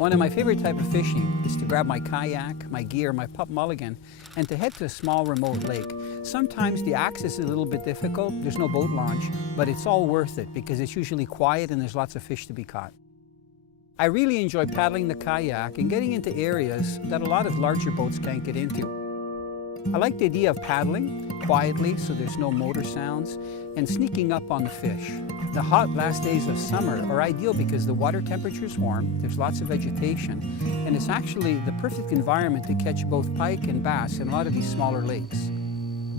One of my favorite type of fishing is to grab my kayak, my gear, my pup mulligan, and to head to a small remote lake. Sometimes the access is a little bit difficult, there's no boat launch, but it's all worth it because it's usually quiet and there's lots of fish to be caught. I really enjoy paddling the kayak and getting into areas that a lot of larger boats can't get into. I like the idea of paddling quietly so there's no motor sounds and sneaking up on the fish. The hot last days of summer are ideal because the water temperature is warm, there's lots of vegetation, and it's actually the perfect environment to catch both pike and bass in a lot of these smaller lakes.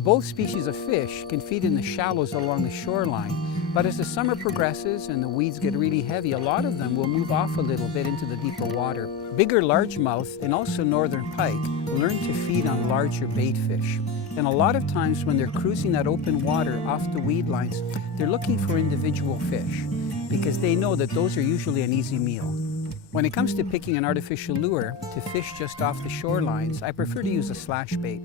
Both species of fish can feed in the shallows along the shoreline, but as the summer progresses and the weeds get really heavy, a lot of them will move off a little bit into the deeper water. Bigger largemouth and also northern pike learn to feed on larger bait fish. And a lot of times when they're cruising that open water off the weed lines, they're looking for individual fish because they know that those are usually an easy meal. When it comes to picking an artificial lure to fish just off the shorelines, I prefer to use a slash bait.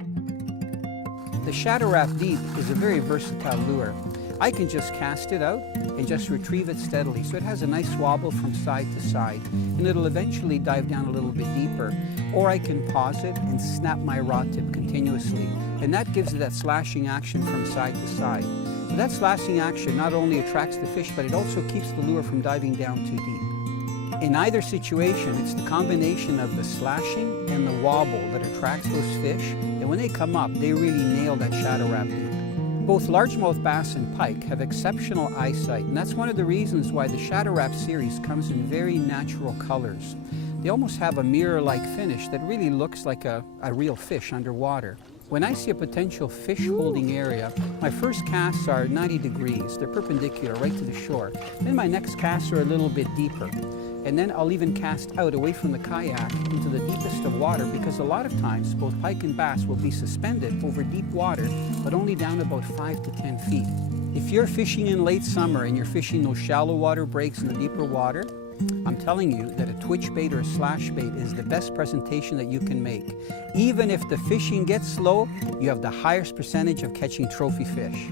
The Shadow Raft Deep is a very versatile lure. I can just cast it out and just retrieve it steadily, so it has a nice wobble from side to side, and it'll eventually dive down a little bit deeper. Or I can pause it and snap my rod tip continuously, and that gives it that slashing action from side to side. So that slashing action not only attracts the fish, but it also keeps the lure from diving down too deep. In either situation, it's the combination of the slashing and the wobble that attracts those fish, and when they come up, they really nail that Shadow Raft Deep. Both largemouth bass and pike have exceptional eyesight, and that's one of the reasons why the Shadow Raft series comes in very natural colors. They almost have a mirror-like finish that really looks like a real fish underwater. When I see a potential fish holding area, my first casts are 90 degrees, they're perpendicular right to the shore. Then my next casts are a little bit deeper. And then I'll even cast out away from the kayak into the deepest of water, because a lot of times both pike and bass will be suspended over deep water, but only down about 5 to 10 feet. If you're fishing in late summer and you're fishing those shallow water breaks in the deeper water, I'm telling you that a twitch bait or a slash bait is the best presentation that you can make. Even if the fishing gets slow, you have the highest percentage of catching trophy fish.